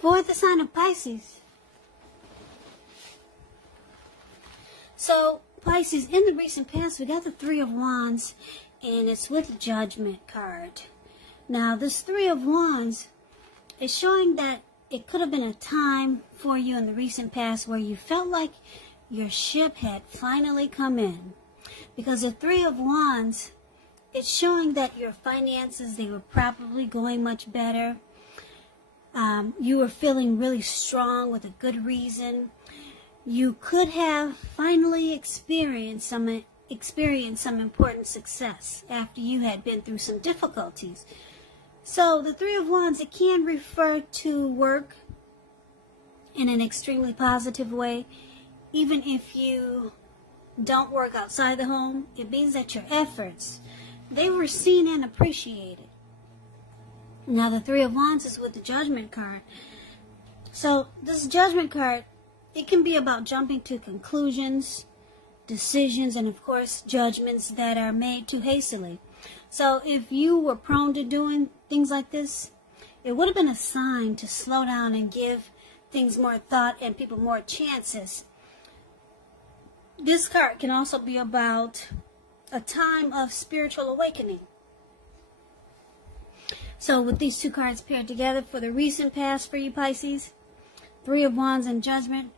for the sign of Pisces. So, Pisces, in the recent past, we got the Three of Wands, and it's with the Judgment card. Now, this Three of Wands is showing that it could have been a time for you in the recent past where you felt like your ship had finally come in. Because the Three of Wands, it's showing that your finances, they were probably going much better. You were feeling really strong with a good reason. You could have finally experienced some important success after you had been through some difficulties. So the Three of Wands, it can refer to work in an extremely positive way. Even if you don't work outside the home, it means that your efforts, they were seen and appreciated. Now the Three of Wands is with the Judgment card. So this Judgment card, it can be about jumping to conclusions, decisions, and of course judgments that are made too hastily. So if you were prone to doing things like this, it would have been a sign to slow down and give things more thought and people more chances. This card can also be about a time of spiritual awakening. So with these two cards paired together for the recent past for you Pisces, Three of Wands and Judgment,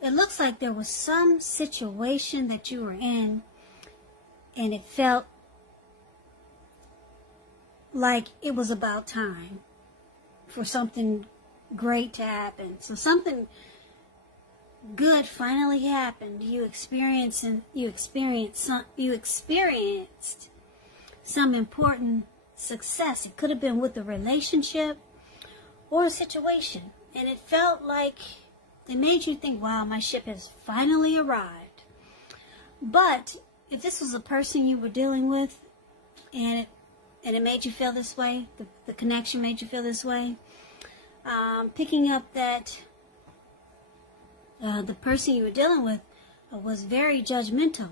it looks like there was some situation that you were in and it felt like it was about time for something great to happen. So something good finally happened. You experienced some important success. It could have been with a relationship or a situation, and it felt like it made you think, wow, my ship has finally arrived. But if this was a person you were dealing with and it made you feel this way, the connection made you feel this way, picking up that the person you were dealing with was very judgmental,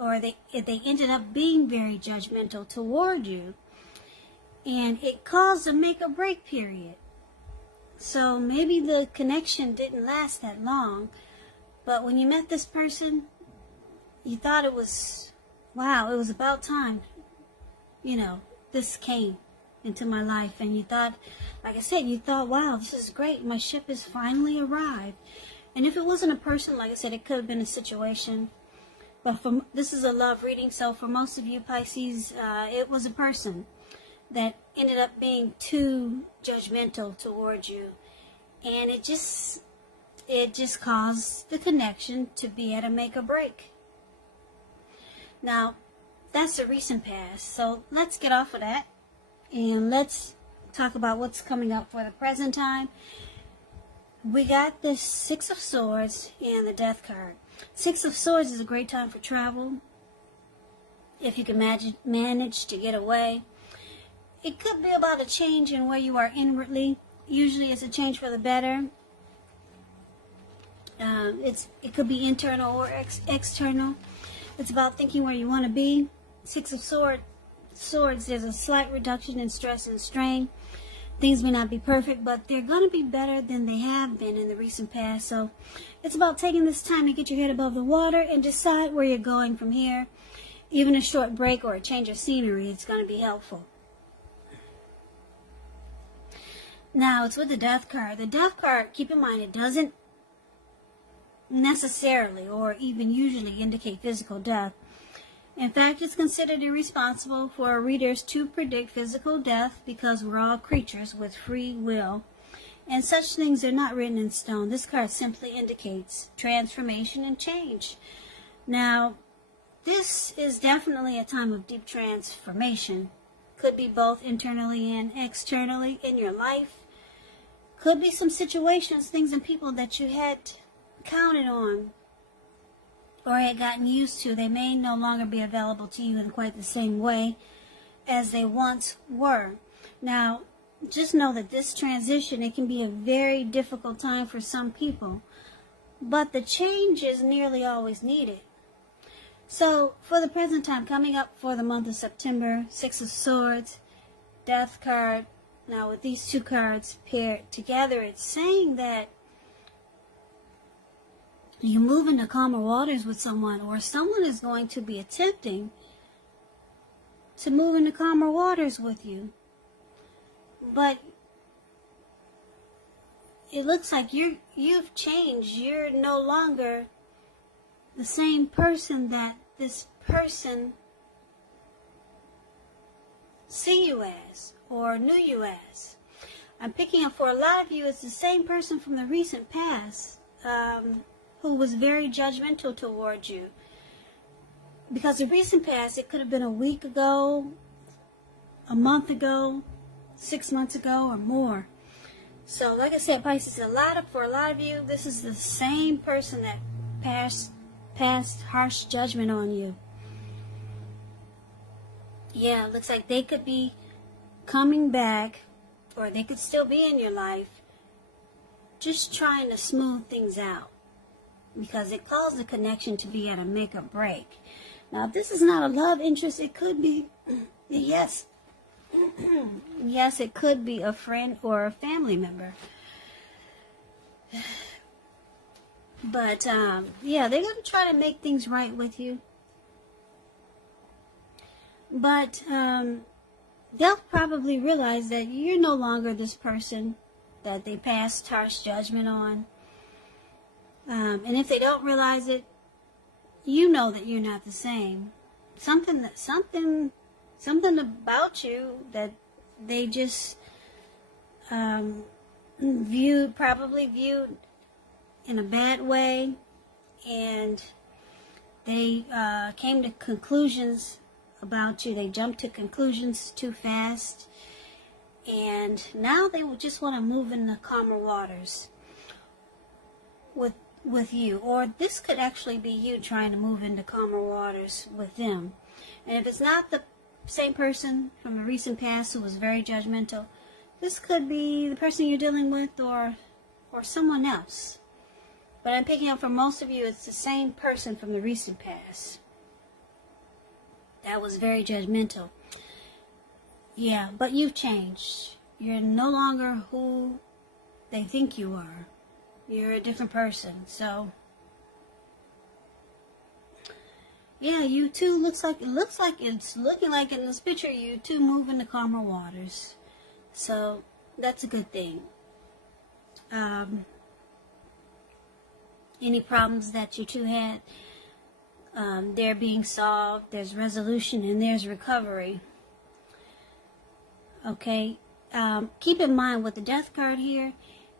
or they ended up being very judgmental toward you, and it caused a make or break period. So maybe the connection didn't last that long, but when you met this person, you thought it was, wow, it was about time, you know, this came into my life, and you thought, like I said, you thought, wow, this is great, my ship has finally arrived. And if it wasn't a person, like I said, it could have been a situation. But this is a love reading, so for most of you Pisces, it was a person that ended up being too judgmental towards you, and it just caused the connection to be at a make or break. Now, that's the recent past, so let's get off of that and let's talk about what's coming up for the present time. We got the Six of Swords and the Death card. Six of Swords is a great time for travel, if you can manage to get away. It could be about a change in where you are inwardly. Usually it's a change for the better. It could be internal or external. It's about thinking where you want to be. Six of Swords, there's a slight reduction in stress and strain. Things may not be perfect, but they're going to be better than they have been in the recent past. So it's about taking this time to get your head above the water and decide where you're going from here. Even a short break or a change of scenery, it's going to be helpful. Now, it's with the Death card. The Death card, keep in mind, it doesn't necessarily or even usually indicate physical death. In fact, it's considered irresponsible for readers to predict physical death because we're all creatures with free will, and such things are not written in stone. This card simply indicates transformation and change. Now, this is definitely a time of deep transformation. Could be both internally and externally in your life. Could be some situations, things and people that you had counted on or had gotten used to. They may no longer be available to you in quite the same way as they once were. Now, just know that this transition, it can be a very difficult time for some people, but the change is nearly always needed. So, for the present time, coming up for the month of September, Six of Swords, Death card, Now with these two cards paired together, it's saying that you move into calmer waters with someone, or someone is going to be attempting to move into calmer waters with you. But it looks like you've changed. You're no longer the same person that this person see you as or knew you as. I'm picking up for a lot of you, it's the same person from the recent past who was very judgmental towards you. Because the recent past, it could have been a week ago, a month ago, 6 months ago, or more. So, like I said, Pisces, for a lot of you, this is the same person that passed harsh judgment on you. Yeah, it looks like they could be coming back, or they could still be in your life, just trying to smooth things out. Because it caused the connection to be at a make or break. Now, if this is not a love interest, it could be, yes, yes, it could be a friend or a family member. But, yeah, they're going to try to make things right with you. But, they'll probably realize that you're no longer this person that they passed harsh judgment on. And if they don't realize it, you know that you're not the same. Something about you that they just probably viewed in a bad way, and they came to conclusions about you. They jumped to conclusions too fast, and now they will just want to move into calmer waters with you. Or this could actually be you trying to move into calmer waters with them. And if it's not the same person from the recent past who was very judgmental, this could be the person you're dealing with, or someone else. But I'm picking up for most of you, it's the same person from the recent past that was very judgmental. Yeah, but you've changed. You're no longer who they think you are. You're a different person. So, yeah, you two looking like in this picture, you two move into calmer waters. So that's a good thing. Any problems that you two had, they're being solved. There's resolution and there's recovery. Okay. Keep in mind with the Death card here,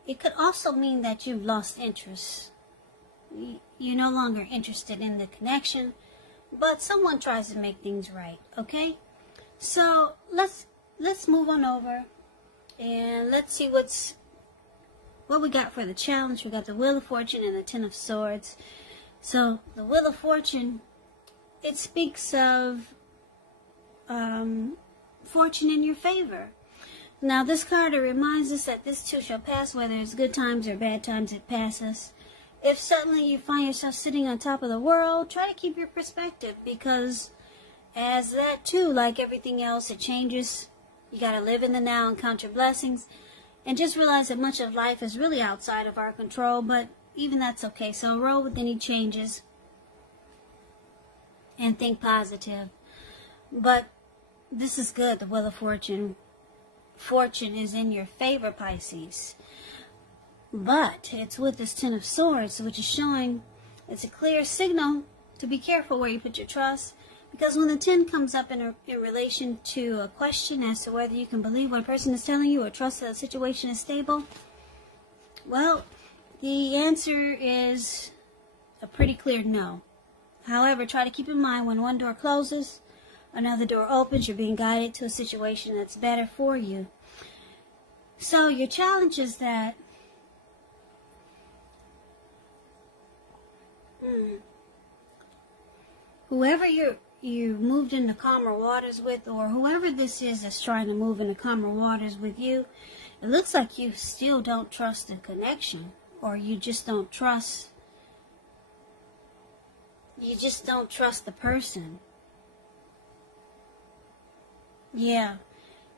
it could also mean that you've lost interest. You're no longer interested in the connection, but someone tries to make things right, okay? So let's move on over and let's see what we got for the challenge. We got the Wheel of Fortune and the Ten of Swords. So the Wheel of Fortune, it speaks of fortune in your favor. Now, this card, it reminds us that this too shall pass, whether it's good times or bad times, it passes. If suddenly you find yourself sitting on top of the world, try to keep your perspective, because as that too, like everything else, it changes. You got to live in the now and count your blessings, and just realize that much of life is really outside of our control, but even that's okay. So roll with any changes and think positive. But this is good, the Wheel of Fortune. Fortune is in your favor, Pisces. But it's with this Ten of Swords, which is showing it's a clear signal to be careful where you put your trust. Because when the 10 comes up in relation to a question as to whether you can believe what a person is telling you or trust that the situation is stable, well, the answer is a pretty clear no. However, try to keep in mind when one door closes, another door opens. You're being guided to a situation that's better for you. So your challenge is that whoever you moved into calmer waters with, or whoever this is that's trying to move into calmer waters with you, it looks like you still don't trust the connection, or you just don't trust the person. Yeah,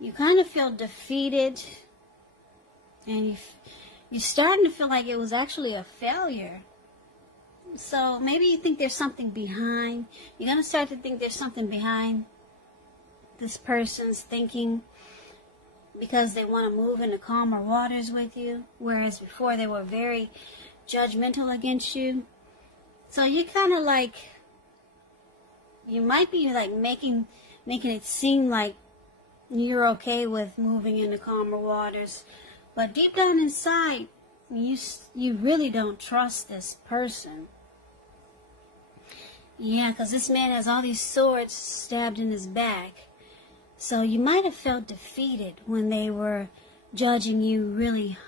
you kind of feel defeated, and you're starting to feel like it was actually a failure. So maybe you think there's something behind. You're going to start to think there's something behind this person's thinking, because they want to move into calmer waters with you, whereas before they were very judgmental against you. So you kind of like, you might be like making it seem like you're okay with moving into calmer waters, but deep down inside, you really don't trust this person. Yeah, because this man has all these swords stabbed in his back. So you might have felt defeated when they were judging you really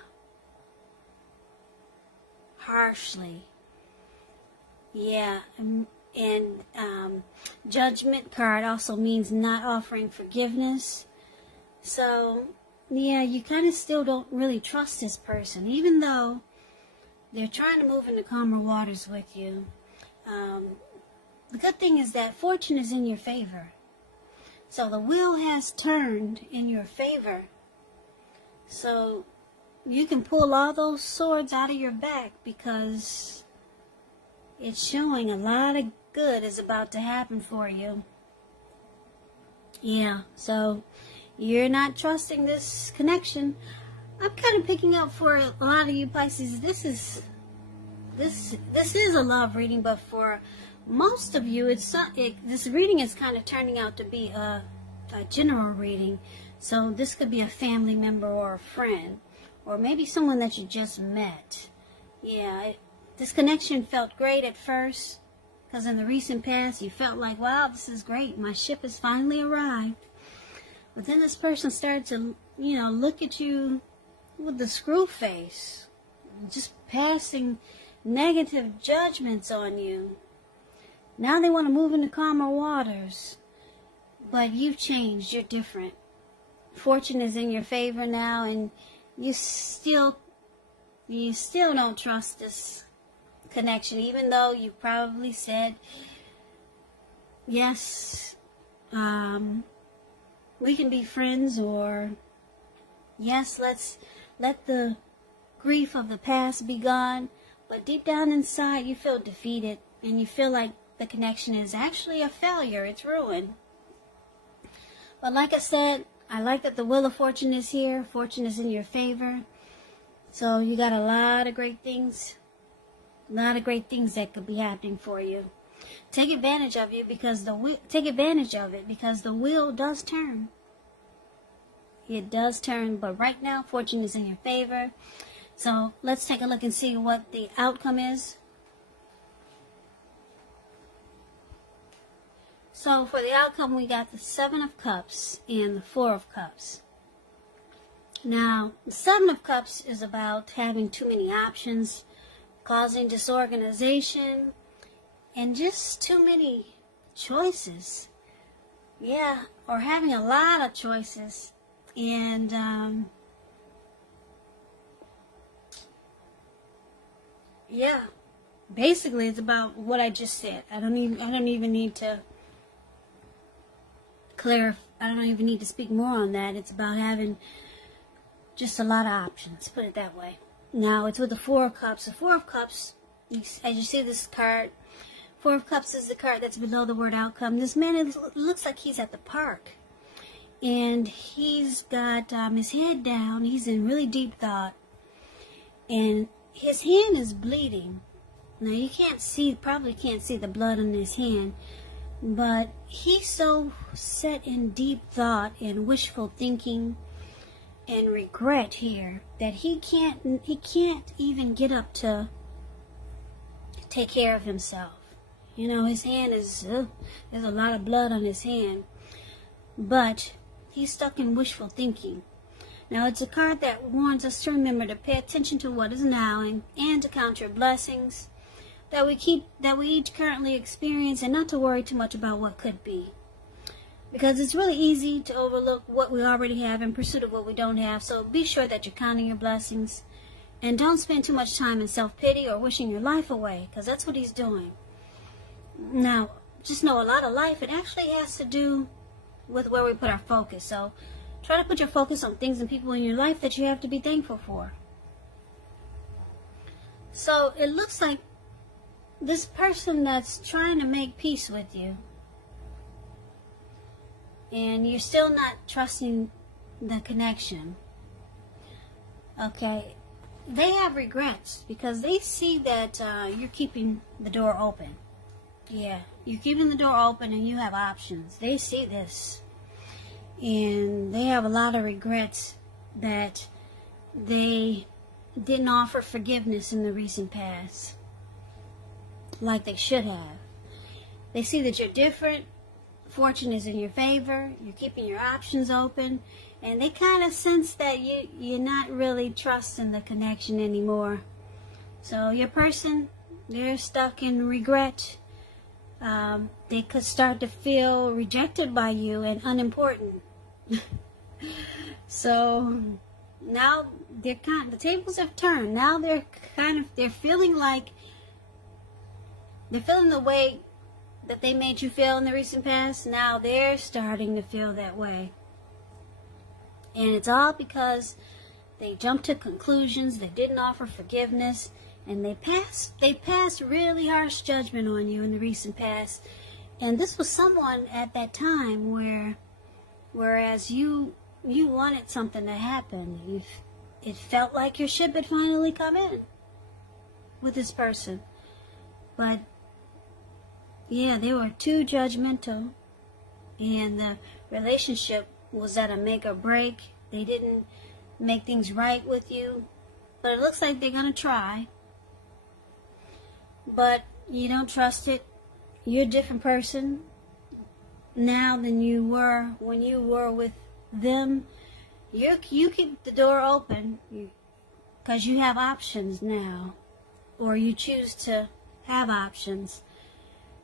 harshly. Yeah, and judgment card also means not offering forgiveness. So, yeah, you kind of still don't really trust this person, even though they're trying to move into calmer waters with you. The good thing is that fortune is in your favor. So the wheel has turned in your favor. So you can pull all those swords out of your back, because it's showing a lot of good is about to happen for you. Yeah, so you're not trusting this connection. I'm kind of picking up for a lot of you Pisces, this is a love reading, but for most of you, this reading is kind of turning out to be a general reading. So this could be a family member or a friend, or maybe someone that you just met. Yeah, this connection felt great at first, because in the recent past you felt like, wow, this is great, my ship has finally arrived. But then this person started to, look at you with the screw face, just passing negative judgments on you. Now they want to move into calmer waters, but you've changed, you're different. Fortune is in your favor now, and you still don't trust this connection, even though you probably said, yes, we can be friends, or yes, let's let the grief of the past be gone. But deep down inside, you feel defeated, and you feel like the connection is actually a failure. It's ruined. But like I said, I like that the Wheel of Fortune is here. Fortune is in your favor. So you got a lot of great things. A lot of great things that could be happening for you. Take advantage of it, because the wheel does turn. It does turn, but right now fortune is in your favor. So let's take a look and see what the outcome is. So for the outcome, we got the 7 of Cups and the 4 of Cups. Now, the 7 of Cups is about having too many options, causing disorganization, and just too many choices. Yeah, or having a lot of choices. And, yeah, basically it's about what I just said. I don't even need to I don't even need to speak more on that. It's about having just a lot of options, put it that way. Now, it's with the 4 of Cups. The 4 of Cups, as you see this card, 4 of Cups is the card that's below the word outcome. This man, it looks like he's at the park. And he's got his head down. He's in really deep thought. And his hand is bleeding. Now, you probably can't see the blood on his hand. But he's so set in deep thought and wishful thinking and regret here that he can't even get up to take care of himself. You know, his hand is, there's a lot of blood on his hand. But he's stuck in wishful thinking. Now, it's a card that warns us to remember to pay attention to what is now and to count your blessings that we each currently experience, and not to worry too much about what could be. Because it's really easy to overlook what we already have in pursuit of what we don't have. So be sure that you're counting your blessings. And don't spend too much time in self-pity or wishing your life away, because that's what he's doing. Now, just know a lot of life, it actually has to do with where we put our focus. So Try to put your focus on things and people in your life that you have to be thankful for. So it looks like this person that's trying to make peace with you, and you're still not trusting the connection. Okay, they have regrets because they see that you're keeping the door open. Yeah, you're keeping the door open and you have options. They see this. And they have a lot of regrets that they didn't offer forgiveness in the recent past like they should have. They see that you're different. Fortune is in your favor. You're keeping your options open. And they kind of sense that you're not really trusting the connection anymore. So your person, they're stuck in regret. They could start to feel rejected by you and unimportant. So now the tables have turned. Now they're feeling the way that they made you feel in the recent past. Now they're starting to feel that way. And it's all because they jumped to conclusions, they didn't offer forgiveness, and they passed really harsh judgment on you in the recent past. And this was someone at that time whereas you wanted something to happen. It felt like your ship had finally come in with this person. But yeah, they were too judgmental, and the relationship was at a make or break. They didn't make things right with you, but it looks like they're gonna try. But you don't trust it. You're a different person now than you were when you were with them. You keep the door open because you have options now, or you choose to have options.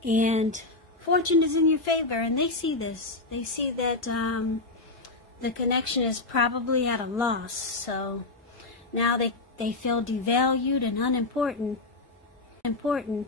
And fortune is in your favor, and they see this. They see that the connection is probably at a loss. So now they feel devalued and unimportant. Important.